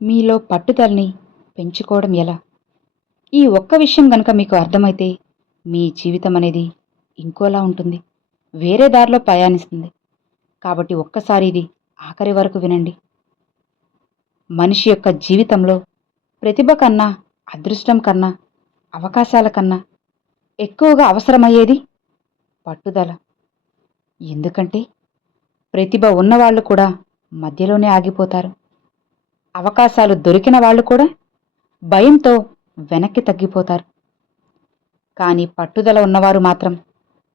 మీలో పట్టుదలని పెంచుకోవడం ఎలా? ఈ ఒక్క విషయం గనక మీకు అర్థమైతే మీ జీవితం అనేది ఇంకోలా ఉంటుంది. వేరే దారిలో ప్రయాణిస్తుంది. కాబట్టి ఒక్కసారి ఇది ఆఖరి వరకు వినండి. మనిషి యొక్క జీవితంలో ప్రతిభ కన్నా, అదృష్టం కన్నా, అవకాశాల కన్నా ఎక్కువగా అవసరమయ్యేది పట్టుదల. ఎందుకంటే ప్రతిభ ఉన్నవాళ్ళు కూడా మధ్యలోనే ఆగిపోతారు. అవకాశాలు దొరికిన వాళ్ళు కూడా భయంతో వెనక్కి తగ్గిపోతారు. కానీ పట్టుదల ఉన్నవారు మాత్రం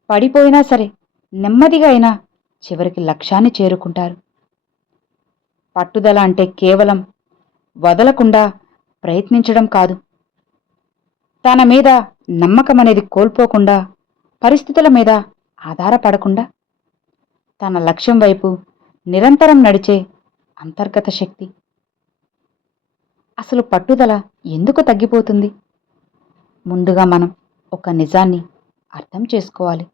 పడిపోయినా సరే నెమ్మదిగా అయినా చివరికి లక్ష్యాన్ని చేరుకుంటారు. పట్టుదల అంటే కేవలం వదలకుండా ప్రయత్నించడం కాదు. తన మీద నమ్మకం అనేది కోల్పోకుండా, పరిస్థితుల మీద ఆధారపడకుండా తన లక్ష్యం వైపు నిరంతరం నడిచే అంతర్గత శక్తి. అసలు పట్టుదల ఎందుకు తగ్గిపోతుంది? ముందుగా మనం ఒక నిజాన్ని అర్థం చేసుకోవాలి.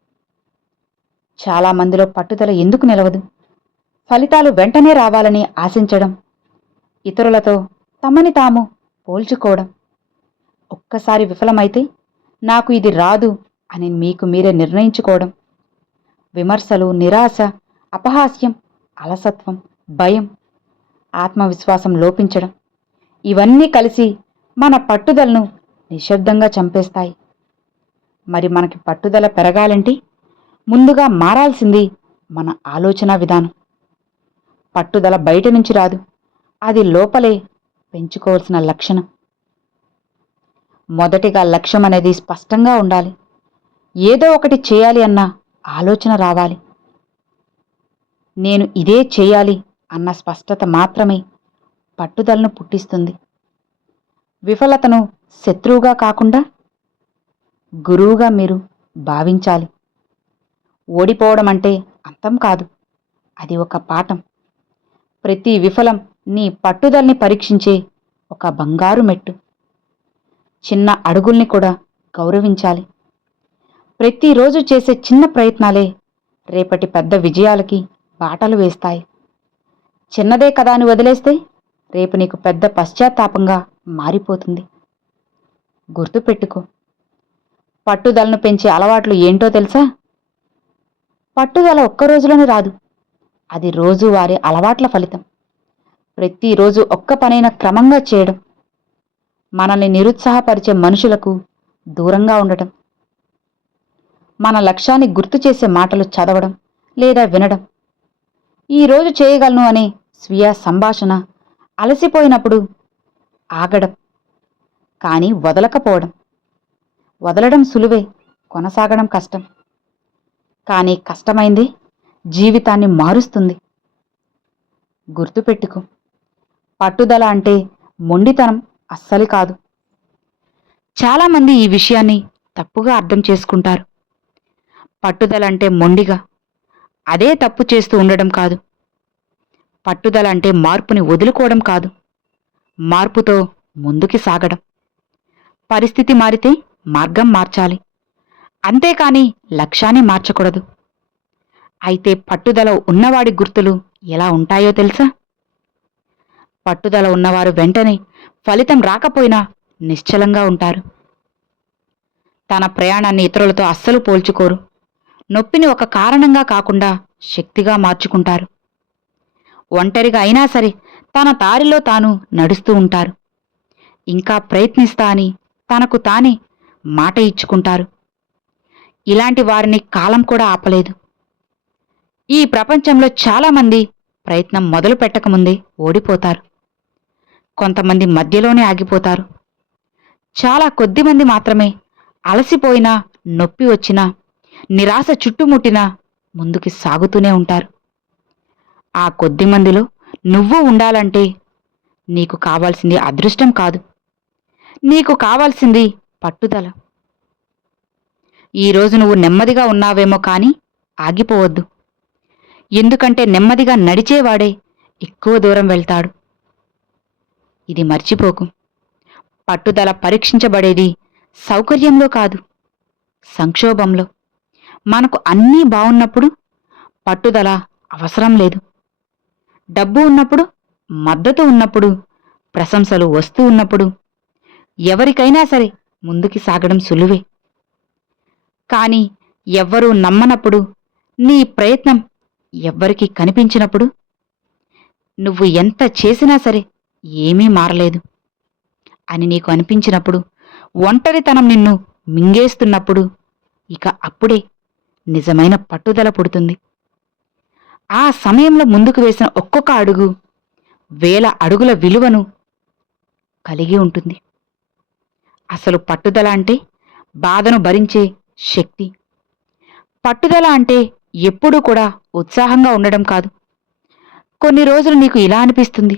చాలా మందిలో పట్టుదల ఎందుకు నిలవదు? ఫలితాలు వెంటనే రావాలని ఆశించడం, ఇతరులతో తమని తాము పోల్చుకోవడం, ఒక్కసారి విఫలమైతే నాకు ఇది రాదు అని మీకు మీరే నిర్ణయించుకోవడం, విమర్శలు, నిరాశ, అపహాస్యం, అలసత్వం, భయం, ఆత్మవిశ్వాసం లోపించడం, ఇవన్నీ కలిసి మన పట్టుదలను నిశ్శబ్దంగా చంపేస్తాయి. మరి మనకి పట్టుదల పెరగాలంటే ముందుగా మారాల్సింది మన ఆలోచన విధానం. పట్టుదల బయట నుంచి రాదు, అది లోపలే పెంచుకోవాల్సిన లక్షణం. మొదటిగా లక్ష్యం అనేది స్పష్టంగా ఉండాలి. ఏదో ఒకటి చేయాలి అన్న ఆలోచన రావాలి. నేను ఇదే చేయాలి అన్న స్పష్టత మాత్రమే పట్టుదలను పుట్టిస్తుంది. విఫలతను శత్రువుగా కాకుండా గురువుగా మీరు భావించాలి. ఓడిపోవడం అంటే అంతం కాదు, అది ఒక పాఠం. ప్రతి విఫలం నీ పట్టుదలని పరీక్షించే ఒక బంగారు మెట్టు. చిన్న అడుగుల్ని కూడా గౌరవించాలి. ప్రతిరోజు చేసే చిన్న ప్రయత్నాలే రేపటి పెద్ద విజయాలకి బాటలు వేస్తాయి. చిన్నదే కదా అని వదిలేస్తే రేపు నీకు పెద్ద పశ్చాత్తాపంగా మారిపోతుంది. గుర్తుపెట్టుకో, పట్టుదలను పెంచే అలవాట్లు ఏంటో తెలుసా? పట్టుదల ఒక్క రోజులోనే రాదు, అది రోజువారీ అలవాట్ల ఫలితం. ప్రతిరోజు ఒక్క పనైనా క్రమంగా చేయడం, మనల్ని నిరుత్సాహపరిచే మనుషులకు దూరంగా ఉండటం, మన లక్ష్యాన్ని గుర్తు చేసే మాటలు చదవడం లేదా వినడం, ఈరోజు చేయగలను అనే స్వీయ సంభాషణ, అలసిపోయినప్పుడు ఆగడం కానీ వదలకపోవడం. వదలడం సులువే, కొనసాగడం కష్టం. కానీ కష్టమైంది జీవితాన్ని మారుస్తుంది. గుర్తుపెట్టుకో, పట్టుదల అంటే మొండితనం అస్సలు కాదు. చాలామంది ఈ విషయాన్ని తప్పుగా అర్థం చేసుకుంటారు. పట్టుదల అంటే మొండిగా అదే తప్పు చేస్తూ ఉండడం కాదు. పట్టుదల అంటే మార్పుని వదులుకోవడం కాదు, మార్పుతో ముందుకి సాగడం. పరిస్థితి మారితే మార్గం మార్చాలి, అంతేకాని లక్ష్యాన్ని మార్చకూడదు. అయితే పట్టుదల ఉన్నవాడి గుర్తులు ఎలా ఉంటాయో తెలుసా? పట్టుదల ఉన్నవారు వెంటనే ఫలితం రాకపోయినా నిశ్చలంగా ఉంటారు. తన ప్రయాణాన్ని ఇతరులతో అస్సలు పోల్చుకోరు. నొప్పిని ఒక కారణంగా కాకుండా శక్తిగా మార్చుకుంటారు. ఒంటరిగా అయినా సరే తన దారిలో తాను నడుస్తూ ఉంటారు. ఇంకా ప్రయత్నిస్తా అని తనకు తానే మాట ఇచ్చుకుంటారు. ఇలాంటి వారిని కాలం కూడా ఆపలేదు. ఈ ప్రపంచంలో చాలామంది ప్రయత్నం మొదలు పెట్టకముందే ఓడిపోతారు. కొంతమంది మధ్యలోనే ఆగిపోతారు. చాలా కొద్దిమంది మాత్రమే అలసిపోయినా, నొప్పి వచ్చినా, నిరాశ చుట్టుముట్టినా ముందుకి సాగుతూనే ఉంటారు. ఆ కొద్ది మందిలో నువ్వు ఉండాలంటే నీకు కావాల్సింది అదృష్టం కాదు, నీకు కావాల్సింది పట్టుదల. ఈరోజు నువ్వు నెమ్మదిగా ఉన్నావేమో కానీ ఆగిపోవద్దు. ఎందుకంటే నెమ్మదిగా నడిచేవాడే ఎక్కువ దూరం వెళ్తాడు. ఇది మర్చిపోకు. పట్టుదల పరీక్షించబడేది సౌకర్యంలో కాదు, సంక్షోభంలో. మనకు అన్నీ బావున్నప్పుడు పట్టుదల అవసరం లేదు. డబ్బు ఉన్నప్పుడు, మద్దతు ఉన్నప్పుడు ప్రశంసలు వస్తూ ఉన్నప్పుడు ఎవరికైనా సరే ముందుకి సాగడం సులువే. కాని ఎవ్వరూ నమ్మనప్పుడు, నీ ప్రయత్నం ఎవ్వరికీ కనిపించినప్పుడు, నువ్వు ఎంత చేసినా సరే ఏమీ మారలేదు అని నీకు అనిపించినప్పుడు, ఒంటరితనం నిన్ను మింగేస్తున్నప్పుడు, ఇక అప్పుడే నిజమైన పట్టుదల పుడుతుంది. ఆ సమయంలో ముందుకు వేసిన ఒక్కొక్క అడుగు వేల అడుగుల విలువను కలిగి ఉంటుంది. అసలు పట్టుదల అంటే బాధను భరించే శక్తి. పట్టుదల అంటే ఎప్పుడూ కూడా ఉత్సాహంగా ఉండడం కాదు. కొన్ని రోజులు నీకు ఇలా అనిపిస్తుంది,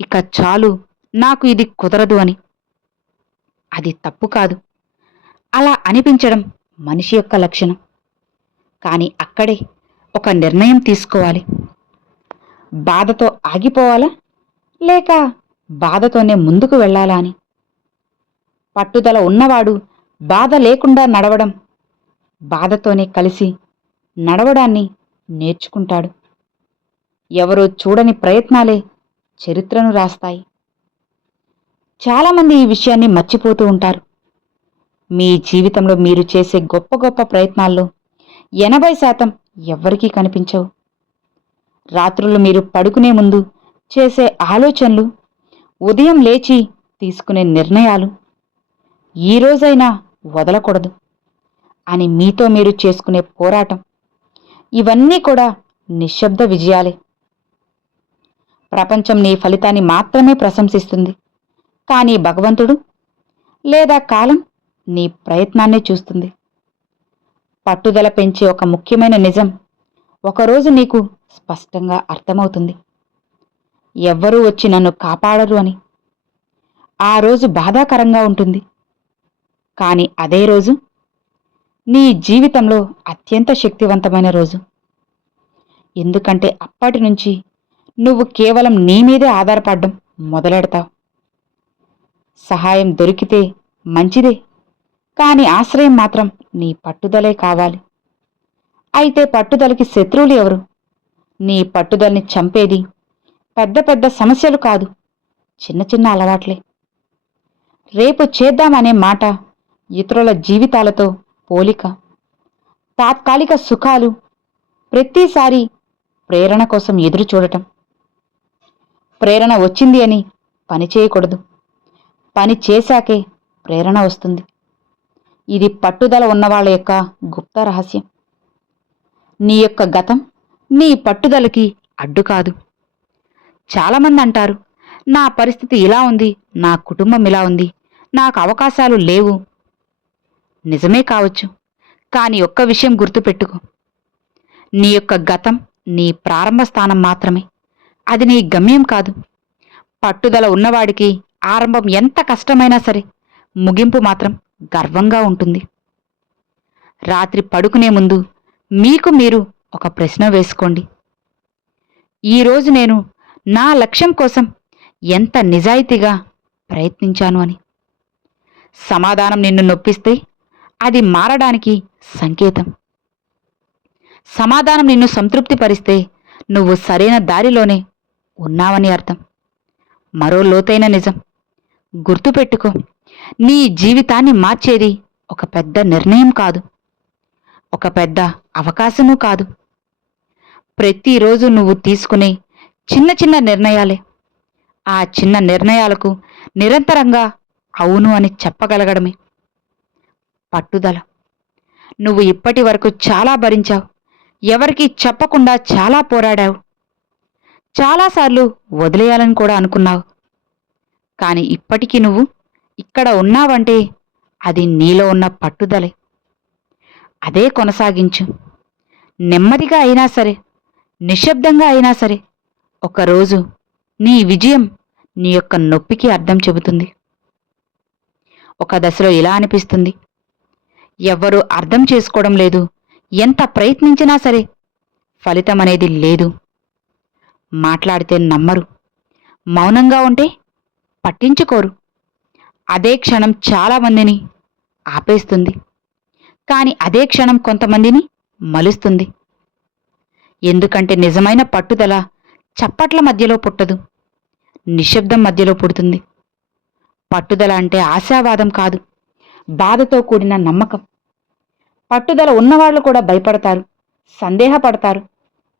ఇక చాలు, నాకు ఇది కుదరదు అని. అది తప్పు కాదు. అలా అనిపించడం మనిషి యొక్క లక్షణం. కానీ అక్కడే ఒక నిర్ణయం తీసుకోవాలి. బాధతో ఆగిపోవాలా, లేక బాధతోనే ముందుకు వెళ్ళాలా అని. పట్టుదల ఉన్నవాడు బాధ లేకుండా నడవడం, బాధతోనే కలిసి నడవడాన్ని నేర్చుకుంటాడు. ఎవరో చూడని ప్రయత్నాలే చరిత్రను రాస్తాయి. చాలామంది ఈ విషయాన్ని మర్చిపోతూ ఉంటారు. మీ జీవితంలో మీరు చేసే గొప్ప గొప్ప ప్రయత్నాల్లో 80% ఎవ్వరికీ కనిపించవు. రాత్రులు మీరు పడుకునే ముందు చేసే ఆలోచనలు, ఉదయం లేచి తీసుకునే నిర్ణయాలు, ఈ రోజైనా వదలకూడదు అని మీతో మీరు చేసుకునే పోరాటం, ఇవన్నీ కూడా నిశ్శబ్ద విజయాలే. ప్రపంచం నీ ఫలితాన్ని మాత్రమే ప్రశంసిస్తుంది. కానీ భగవంతుడు లేదా కాలం నీ ప్రయత్నాన్నే చూస్తుంది. పట్టుదల పెంచే ఒక ముఖ్యమైన నిజం ఒకరోజు నీకు స్పష్టంగా అర్థమవుతుంది. ఎవ్వరూ వచ్చి నన్ను కాపాడరు అని. ఆ రోజు బాధాకరంగా ఉంటుంది. కానీ అదే రోజు నీ జీవితంలో అత్యంత శక్తివంతమైన రోజు. ఎందుకంటే అప్పటి నుంచి నువ్వు కేవలం నీ మీదే ఆధారపడడం మొదలెడతావు. సహాయం దొరికితే మంచిదే, కానీ ఆశ్రయం మాత్రం నీ పట్టుదలే కావాలి. అయితే పట్టుదలకి శత్రువులు ఎవరు? నీ పట్టుదలని చంపేది పెద్ద పెద్ద సమస్యలు కాదు, చిన్న చిన్న అలవాట్లే. రేపు చేద్దామనే మాట, ఇతరుల జీవితాలతో పోలిక, తాత్కాలిక సుఖాలు, ప్రతిసారి ప్రేరణ కోసం ఎదురు చూడటం. ప్రేరణ వచ్చింది అని పని చేయకూడదు. పని చేశాకే ప్రేరణ వస్తుంది. ఇది పట్టుదల ఉన్నవాళ్ల యొక్క గుప్త రహస్యం. నీ యొక్క గతం నీ పట్టుదలకి అడ్డు కాదు. చాలామంది అంటారు, నా పరిస్థితి ఇలా ఉంది, నా కుటుంబం ఇలా ఉంది, నాకు అవకాశాలు లేవు. నిజమే కావచ్చు, కానీ ఒక్క విషయం గుర్తుపెట్టుకో, నీ యొక్క గతం నీ ప్రారంభ స్థానం మాత్రమే, అది నీ గమ్యం కాదు. పట్టుదల ఉన్నవాడికి ఆరంభం ఎంత కష్టమైనా సరే ముగింపు మాత్రం గర్వంగా ఉంటుంది. రాత్రి పడుకునే ముందు మీకు మీరు ఒక ప్రశ్న వేసుకోండి. ఈరోజు నేను నా లక్ష్యం కోసం ఎంత నిజాయితీగా ప్రయత్నించాను అని. సమాధానం నిన్ను నొప్పిస్తే అది మారడానికి సంకేతం. సమాధానం నిన్ను సంతృప్తిపరిస్తే నువ్వు సరైన దారిలోనే ఉన్నావని అర్థం. మరో లోతైన నిజం గుర్తుపెట్టుకో, నీ జీవితాన్ని మార్చేది ఒక పెద్ద నిర్ణయం కాదు, ఒక పెద్ద అవకాశమూ కాదు. ప్రతిరోజు నువ్వు తీసుకునే చిన్న చిన్న నిర్ణయాలే. ఆ చిన్న నిర్ణయాలకు నిరంతరంగా అవును అని చెప్పగలగడమే పట్టుదల. నువ్వు ఇప్పటి వరకు చాలా భరించావు, ఎవరికీ చెప్పకుండా చాలా పోరాడావు, చాలాసార్లు వదిలేయాలని కూడా అనుకున్నావు. కానీ ఇప్పటికీ నువ్వు ఇక్కడ ఉన్నావంటే అది నీలో ఉన్న పట్టుదలే. అదే కొనసాగించు. నెమ్మదిగా అయినా సరే, నిశ్శబ్దంగా అయినా సరే, ఒకరోజు నీ విజయం నీ యొక్క నొప్పికి అర్థం చెబుతుంది. ఒక దశలో ఇలా అనిపిస్తుంది, ఎవ్వరూ అర్థం చేసుకోవడం లేదు, ఎంత ప్రయత్నించినా సరే ఫలితం అనేది లేదు. మాట్లాడితే నమ్మరు, మౌనంగా ఉంటే పట్టించుకోరు. అదే క్షణం చాలామందిని ఆపేస్తుంది, కానీ అదే క్షణం కొంతమందిని మలుస్తుంది. ఎందుకంటే నిజమైన పట్టుదల చప్పట్ల మధ్యలో పుట్టదు, నిశ్శబ్దం మధ్యలో పుడుతుంది. పట్టుదల అంటే ఆశావాదం కాదు, బాధతో కూడిన నమ్మకం. పట్టుదల ఉన్నవాళ్లు కూడా భయపడతారు, సందేహపడతారు,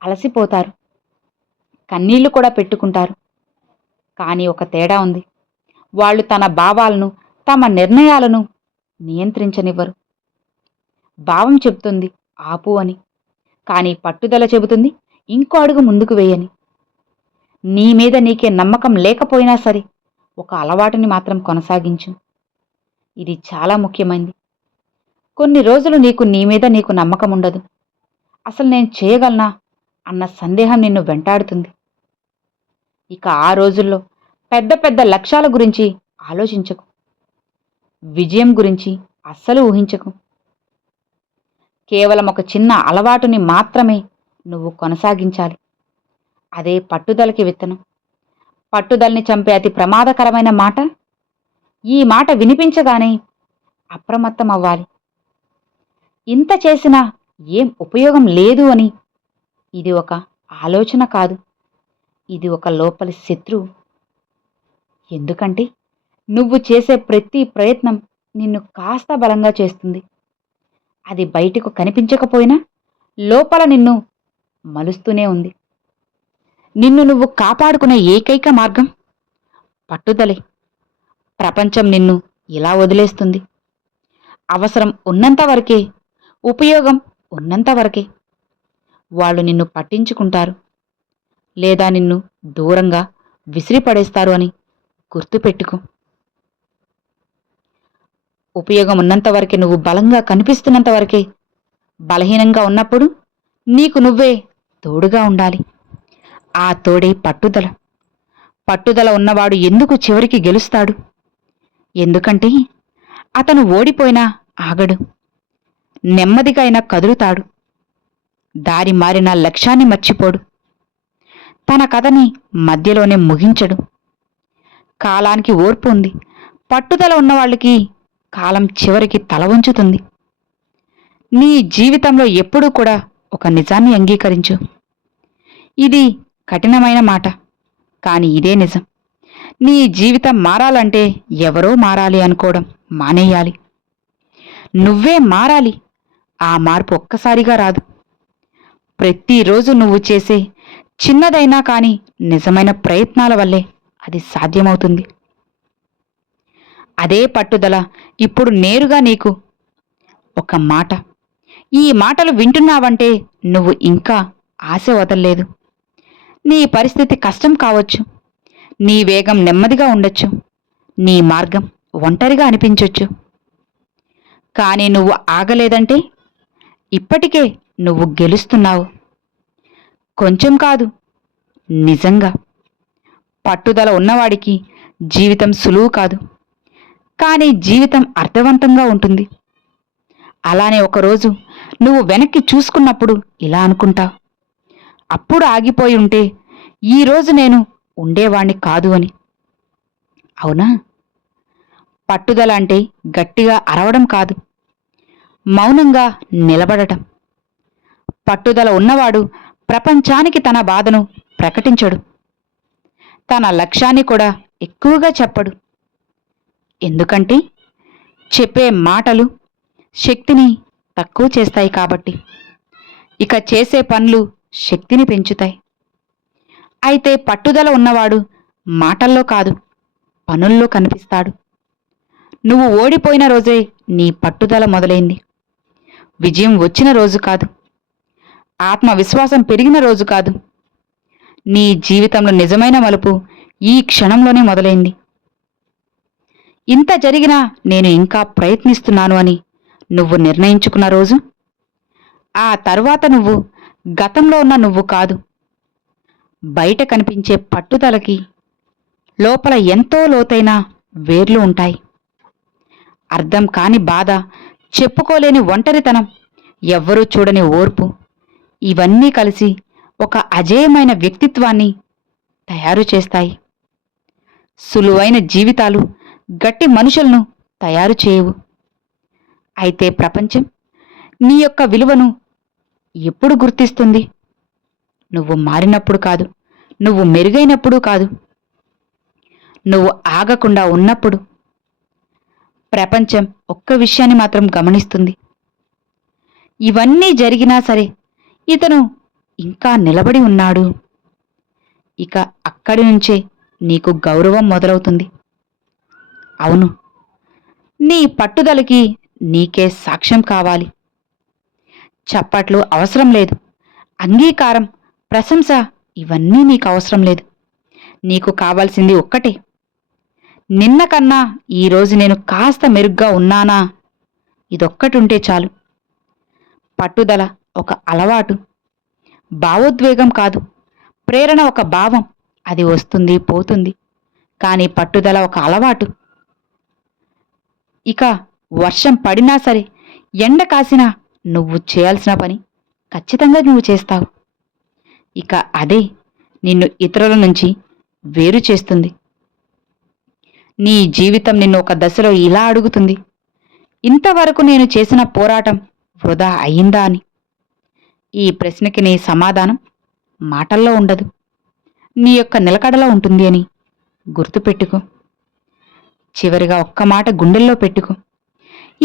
అలసిపోతారు, కన్నీళ్లు కూడా పెట్టుకుంటారు. కానీ ఒక తేడా ఉంది. వాళ్ళు తన భావాలను, తమ నిర్ణయాలను నియంత్రించనివ్వరు. భావం చెబుతుంది ఆపు అని, కానీ పట్టుదల చెబుతుంది ఇంకో అడుగు ముందుకు వేయని. నీ మీద నీకే నమ్మకం లేకపోయినా సరే ఒక అలవాటుని మాత్రం కొనసాగించు. ఇది చాలా ముఖ్యమైనది. కొన్ని రోజులు నీ మీద నీకు నమ్మకం ఉండదు. అసలు నేను చేయగలనా అన్న సందేహం నిన్ను వెంటాడుతుంది. ఇక ఆ రోజుల్లో పెద్ద పెద్ద లక్ష్యాల గురించి ఆలోచించకు. విజయం గురించి అస్సలు ఊహించకు. కేవలం ఒక చిన్న అలవాటుని మాత్రమే నువ్వు కొనసాగించాలి. అదే పట్టుదలకి విత్తనం. పట్టుదలని చంపే అతి ప్రమాదకరమైన మాట, ఈ మాట వినిపించగానే అప్రమత్తం అవ్వాలి. ఇంత చేసినా ఏం ఉపయోగం లేదు అని. ఇది ఒక ఆలోచన కాదు, ఇది ఒక లోపలి శత్రువు. ఎందుకంటే నువ్వు చేసే ప్రతి ప్రయత్నం నిన్ను కాస్త బలంగా చేస్తుంది. అది బయటకు కనిపించకపోయినా లోపల నిన్ను మలుస్తూనే ఉంది. నిన్ను నువ్వు కాపాడుకునే ఏకైక మార్గం పట్టుదలే. ప్రపంచం నిన్ను ఇలా వదిలేస్తుంది. అవసరం ఉన్నంత వరకే, ఉపయోగం ఉన్నంత వరకే వాళ్ళు నిన్ను పట్టించుకుంటారు, లేదా నిన్ను దూరంగా విసిరిపడేస్తారు అని గుర్తుపెట్టుకో. ఉపయోగం ఉన్నంత వరకే, నువ్వు బలంగా కనిపిస్తున్నంత వరకే. బలహీనంగా ఉన్నప్పుడు నీకు నువ్వే తోడుగా ఉండాలి. ఆ తోడే పట్టుదల. పట్టుదల ఉన్నవాడు ఎందుకు చివరికి గెలుస్తాడు? ఎందుకంటే అతను ఓడిపోయినా ఆగడు, నెమ్మదిగా అయినా కదులుతాడు, దారి మారిన లక్ష్యాన్ని మర్చిపోడు, తన కథని మధ్యలోనే ముగించడు. కాలానికి ఓర్పు ఉంది. పట్టుదల ఉన్నవాళ్ళకి కాలం చివరికి తల వంచుతుంది. నీ జీవితంలో ఎప్పుడూ కూడా ఒక నిజాన్ని అంగీకరించు. ఇది కఠినమైన మాట, కానీ ఇదే నిజం. నీ జీవితం మారాలంటే ఎవరో మారాలి అనుకోవడం మానేయాలి. నువ్వే మారాలి. ఆ మార్పు ఒక్కసారిగా రాదు. ప్రతిరోజు నువ్వు చేసే చిన్నదైనా కానీ నిజమైన ప్రయత్నాల వల్లే అది సాధ్యమవుతుంది. అదే పట్టుదల ఇప్పుడు నేరుగా నీకు ఒక మాట. ఈ మాటలు వింటున్నావంటే నువ్వు ఇంకా ఆశ వదల్లేదు. నీ పరిస్థితి కష్టం కావచ్చు, నీ వేగం నెమ్మదిగా ఉండొచ్చు, నీ మార్గం ఒంటరిగా అనిపించొచ్చు. కానీ నువ్వు ఆగలేదంటే ఇప్పటికే నువ్వు గెలుస్తున్నావు. కొంచెం కాదు, నిజంగా. పట్టుదల ఉన్నవాడికి జీవితం సులువు కాదు, కానీ జీవితం అర్థవంతంగా ఉంటుంది. అలానే ఒకరోజు నువ్వు వెనక్కి చూసుకున్నప్పుడు ఇలా అనుకుంటావు, అప్పుడు ఆగిపోయి ఉంటే ఈరోజు నేను ఉండేవాణ్ణి కాదు అని. అవునా? పట్టుదల అంటే గట్టిగా అరవడం కాదు, మౌనంగా నిలబడటం. పట్టుదల ఉన్నవాడు ప్రపంచానికి తన బాధను ప్రకటించడు, తన లక్ష్యాన్ని కూడా ఎక్కువగా చెప్పడు. ఎందుకంటే చెప్పే మాటలు శక్తిని తక్కువ చేస్తాయి కాబట్టి. ఇక చేసే పనులు శక్తిని పెంచుతాయి. అయితే పట్టుదల ఉన్నవాడు మాటల్లో కాదు, పనుల్లో కనిపిస్తాడు. నువ్వు ఓడిపోయిన రోజే నీ పట్టుదల మొదలైంది. విజయం వచ్చిన రోజు కాదు, ఆత్మవిశ్వాసం పెరిగిన రోజు కాదు. నీ జీవితంలో నిజమైన మలుపు ఈ క్షణంలోనే మొదలైంది. ఇంత జరిగినా నేను ఇంకా ప్రయత్నిస్తున్నాను అని నువ్వు నిర్ణయించుకున్న రోజు, ఆ తర్వాత నువ్వు గతంలో ఉన్న నువ్వు కాదు. బయట కనిపించే పట్టుదలకి లోపల ఎంతో లోతైన వేర్లు ఉంటాయి. అర్థం కాని బాధ, చెప్పుకోలేని ఒంటరితనం, ఎవ్వరూ చూడని ఓర్పు, ఇవన్నీ కలిసి ఒక అజేయమైన వ్యక్తిత్వాన్ని తయారు చేస్తాయి. సులువైన జీవితాలు గట్టి మనుషులను తయారు చేయవు. అయితే ప్రపంచం నీ యొక్క విలువను ఎప్పుడు గుర్తిస్తుంది? నువ్వు మారినప్పుడు కాదు, నువ్వు మెరుగైనప్పుడు కాదు, నువ్వు ఆగకుండా ఉన్నప్పుడు ప్రపంచం ఒక్క విషయాన్ని మాత్రం గమనిస్తుంది. ఇవన్నీ జరిగినా సరే ఇతను ఇంకా నిలబడి ఉన్నాడు. ఇక అక్కడి నుంచే నీకు గౌరవం మొదలవుతుంది. అవును, నీ పట్టుదలకి నీకే సాక్ష్యం కావాలి. చప్పట్లు అవసరం లేదు. అంగీకారం, ప్రశంస ఇవన్నీ నీకు అవసరం లేదు. నీకు కావాల్సింది ఒక్కటే, నిన్న కన్నా ఈరోజు నేను కాస్త మెరుగ్గా ఉన్నానా, ఇదొక్కటుంటే చాలు. పట్టుదల ఒక అలవాటు, భావోద్వేగం కాదు. ప్రేరణ ఒక భావం, అది వస్తుంది పోతుంది. కానీ పట్టుదల ఒక అలవాటు. ఇక వర్షం పడినా సరే, ఎండ కాసినా నువ్వు చేయాల్సిన పని ఖచ్చితంగా నువ్వు చేస్తావు. ఇక అదే నిన్ను ఇతరుల నుంచి వేరు చేస్తుంది. నీ జీవితం నిన్ను ఒక దశలో ఇలా అడుగుతుంది, ఇంతవరకు నేను చేసిన పోరాటం వృధా అయిందా అని. ఈ ప్రశ్నకి నీ సమాధానం మాటల్లో ఉండదు, నీ యొక్క నిలకడలో ఉంటుంది అని గుర్తుపెట్టుకో. చివరిగా ఒక్క మాట గుండెల్లో పెట్టుకో,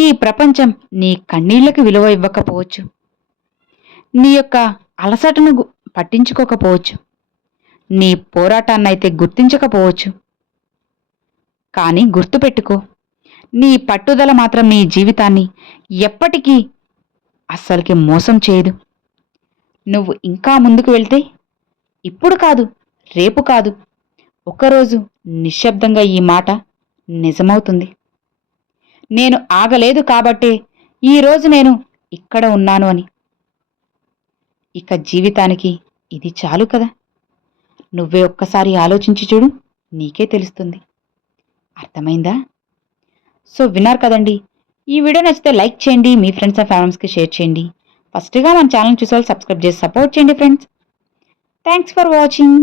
ఈ ప్రపంచం నీ కన్నీళ్లకు విలువ ఇవ్వకపోవచ్చు, నీ యొక్క అలసటను పట్టించుకోకపోవచ్చు, నీ పోరాటాన్నైతే గుర్తించకపోవచ్చు. కానీ గుర్తుపెట్టుకో, నీ పట్టుదల మాత్రం నీ జీవితాన్ని ఎప్పటికీ అస్సలకి మోసం చేయదు. నువ్వు ఇంకా ముందుకు వెళ్తే ఇప్పుడు కాదు, రేపు కాదు, ఒకరోజు నిశ్శబ్దంగా ఈ మాట నిజమవుతుంది. నేను ఆగలేదు కాబట్టే ఈరోజు నేను ఇక్కడ ఉన్నాను అని. ఇక జీవితానికి ఇది చాలు కదా. నువ్వే ఒక్కసారి ఆలోచించి చూడు, నీకే తెలుస్తుంది. అర్థమైందా? సో విన్నారు కదండి. ఈ వీడియో నచ్చితే లైక్ చేయండి, మీ ఫ్రెండ్స్ అండ్ ఫ్యామిలీస్కి షేర్ చేయండి. ఫస్ట్గా మన ఛానల్ చూసే వాళ్ళు సబ్స్క్రైబ్ చేసి సపోర్ట్ చేయండి ఫ్రెండ్స్. Thanks for watching.